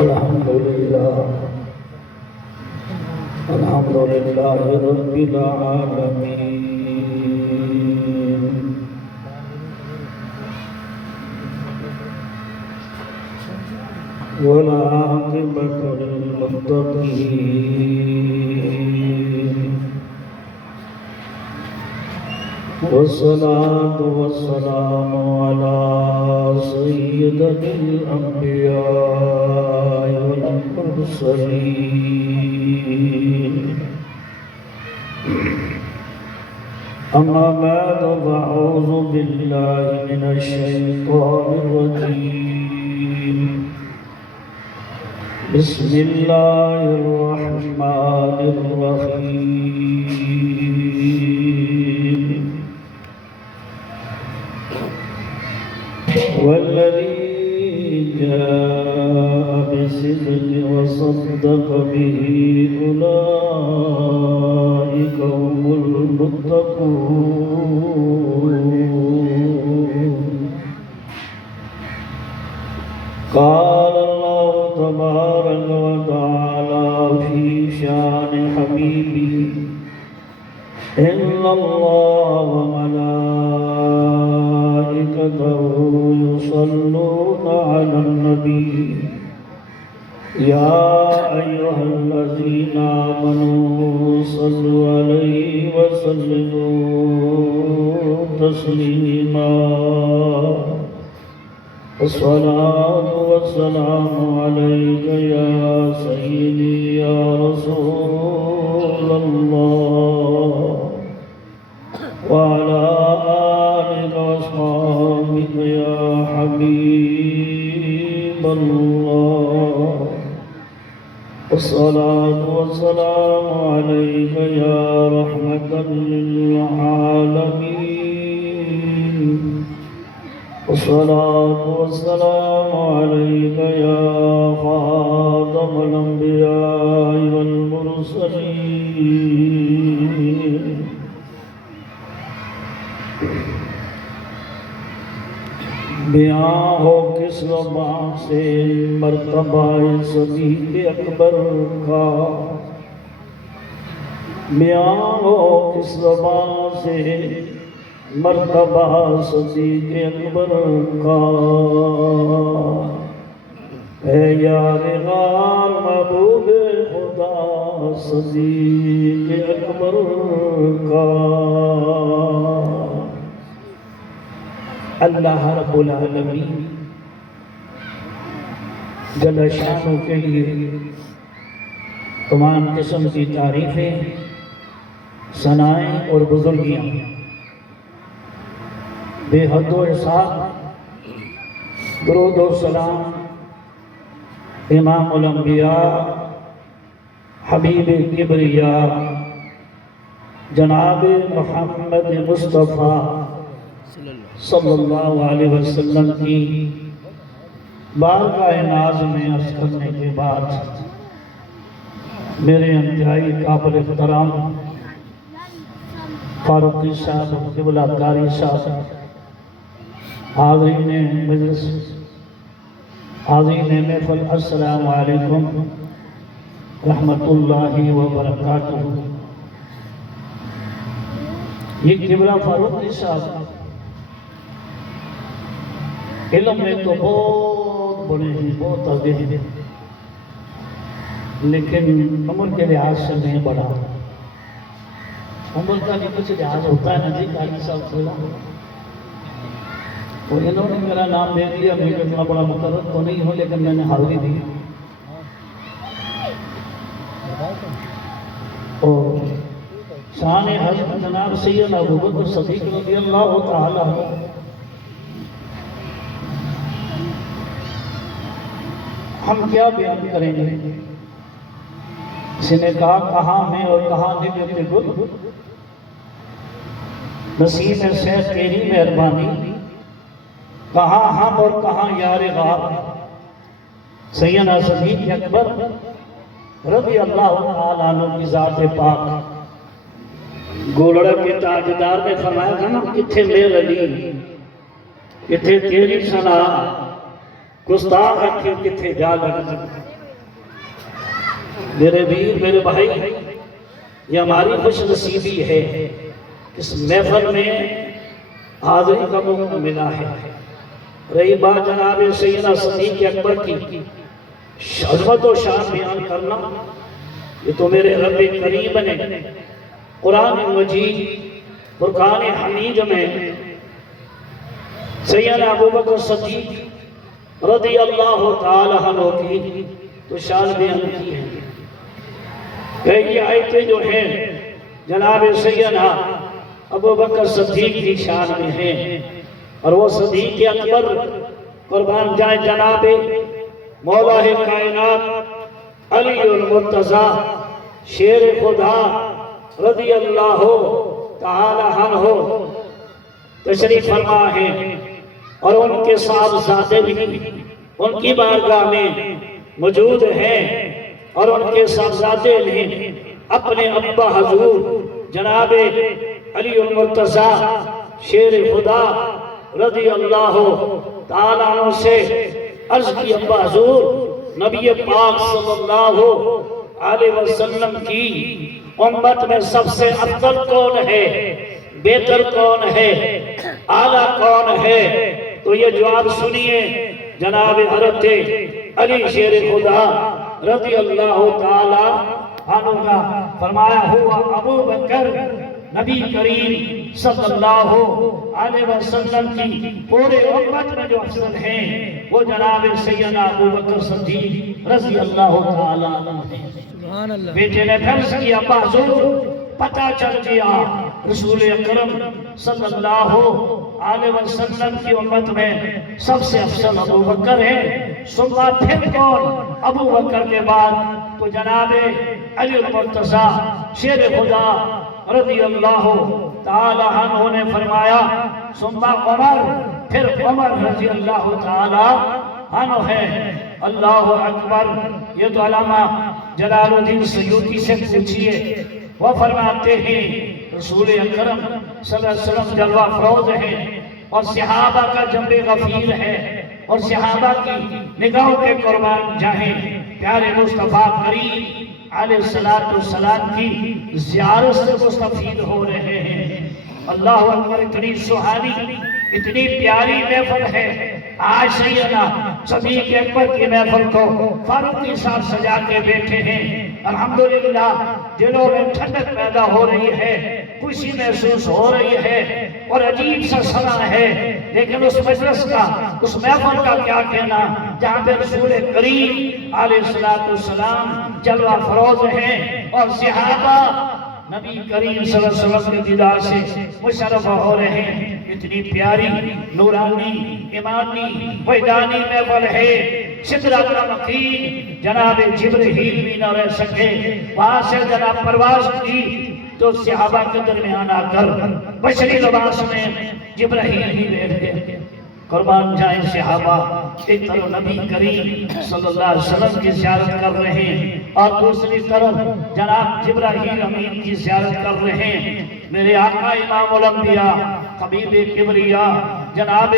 الحمد لله رب العالمين والعاقبة للمتقين والصلاة والسلام على سيد الأنبياء والمرسلين أما بعد فأعوذ بالله من الشيطان الرجيم بسم الله الرحمن الرحيم والذي جاء بالصدق وصدق به أولئك هم المتقون قال الله تبارك وتعالى في شان حبيبه إن الله وملائكته يصلون على النبي يا أيها الذين آمنوا صلوا عليه وسلموا تسليما الصلاة والسلام عليك يا سيدي يا رسول الله وعلى آلك وأصحابك يا حبيب الله الصلاة والسلام عليك يا رحمة للعالمين الصلاة والسلام عليك يا خاتم الأنبياء والمرسلين بیاں ہو کس زبان سے مرتبہ صدیق اکبر کا بیاں ہو کس زبان سے مرتبہ صدیق اکبر کا اے یار غار محبوب خدا صدیق اکبر کا اللہ رب العالمین جل شانہ کے لیے تمام قسم کی تعریفیں ثنائیں اور بزرگیاں بے حد و حساب درود و سلام امام الانبیاء حبیب کبریا جناب محمد مصطفیٰ صلی اللہ علیہ وسلم کی بارگاہ ناز میں عرض کرنے کے بعد میرے انتہائی قابل احترام فاروقی صاحب قبلہ کاری صاحب حاضرین مجلس حاضرین محفل السلام علیکم رحمت اللہ وبرکاتہ یہ قبلہ فاروقی صاحب علم میں تو بہت بڑے ہیں بہت آگے ہیں لیکن عمر کے لحاظ سے نہیں بڑھا عمر کا بھی کچھ لحاظ ہوتا ہے نا جی قاری صاحب کھولا تو انہوں نے میرا نام دے دیا میں اتنا بڑا مقرر تو نہیں ہوں لیکن میں نے حاضری دی اور شان حضرت جناب سیدنا ابوبکر صدیق رضی اللہ تعالیٰ ہم کیا بیان کریں گے کسی نے کہا کہاں میں اور کہاں نبت گل نصیب سے تیری مہربانی کہاں ہم اور کہاں یار غار سیدنا صدیق اکبر رضی اللہ تعالیٰ عنہ کی ذات پاک گولڑا کے تاجدار نے فرمایا تھا نا کتھے میر علی کتھے تیری سنا گستاخ رکھے کتھے جا لگ میرے ویر میرے بھائی یہ ہماری خوش نصیبی ہے اس محفل میں حاضری کا موقع ملا ہے رہی بات جناب سیدنا صدیق اکبر کی عظمت و شان بیان کرنا یہ تو میرے رب کریم نے قرآن مجید فرقان حمید میں سیدنا ابوبکر صدیق رضی اللہ تعالی عنہ کی تو شان بیان کی ہے کہ یہ آیتیں جو ہیں جناب سیدنا ابوبکر صدیق کی شان میں ہیں اور وہ صدیق اکبر قربان جائے جناب مولا کائنات علی المرتضیٰ شیر خدا رضی اللہ تعالی عنہ تشریف فرما ہے اور ان کے صاحبزادے بھی ان کی بارگاہ میں موجود ہیں اور ان کے صاحبزادے نے اپنے ابا حضور جناب علی المرتضیٰ شیر خدا رضی اللہ تعالیٰ عنہ سے عرض کی ابا حضور نبی پاک صلی اللہ علیہ وسلم کی امت میں سب سے افضل کون ہے بہتر کون ہے اعلیٰ کون ہے تو یہ جواب سنیے جناب حضرت علی شیر خدا رضی اللہ تعالی عنہ کا فرمایا ہوا ابو بکر نبی کریم صلی اللہ علیہ وسلم کی پورے امت میں جو افضل ہیں وہ جناب سیدنا ابو بکر صدیق رضی اللہ تعالی عنہ ہیں بیٹے نے فرض کیا حضور پتہ چل گیا رسول اکرم صلی اللہ علیہ وسلم کی امت میں سب سے افضل ابو بکر ہے صبح پھر کون ابو بکر کے بعد تو جناب علی المرتضیٰ شیر خدا رضی اللہ تعالی عنہ نے فرمایا صبح عمر پھر عمر رضی اللہ تعالی عنہ ہے اللہ اکبر یہ تو علامہ جلال الدین سیوطی سے پوچھئے وہ فرماتے ہیں رسول اکرم صلی اللہ علیہ وسلم جلوہ افروز ہے اور صحابہ کا جنب غفیر ہے اور صحابہ کی نگاہوں کے قربان جائیں پیارے مصطفیٰ کریم علیہ السلام کی زیارت سے مستفید ہو رہے ہیں اللہ اکبر اتنی سہانی اتنی پیاری محفل ہے آج سیدنا صدیق اکبر کی محفل کو فاروقی صاحب سجا کے بیٹھے ہیں الحمدللہ دلوں میں ٹھنڈک پیدا ہو رہی ہے خوشی محسوس ہو رہی ہے اور عجیب سا سنا ہے لیکن اس مجلس کا اس محفل کا کیا کہنا جہاں پہ رسول کریم علیہ السلام جلوہ افروز ہیں اور صحابہ نبی کریم صلی اللہ علیہ وسلم کے دیدار سے مشرف ہو رہے ہیں اتنی پیاری نورانی ایمانی وحدانی محفل ہے سدرۃ المقیم جناب جبرائیل بھی نہ رہ سکے وہاں سے جناب پرواز کی تو صحابہ کے درمیان آ کر بشری لباس میں جبرائیل ہی بیٹھ گئے قربان جائیں صحابہ ایک طرف نبی کریم صلی اللہ علیہ وسلم کی زیارت کر رہے ہیں اور دوسری طرف جناب جبرائیل امین کی زیارت کر رہے ہیں میرے آقا امام الانبیاء حبیب کبریا جناب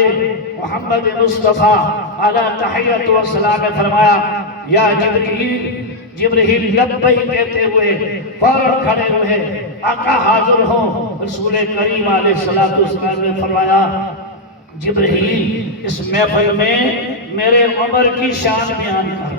محمد مصطفیٰ علیہ تحیت و سلام نے فرمایا یا جبرائیل لبیک کہتے ہوئے فوراً کھڑے ہوئے آقا حاضر ہوں رسول کریم علیہ السلام نے فرمایا جبرائیل اس محفل میں میرے عمر کی شان بیان کر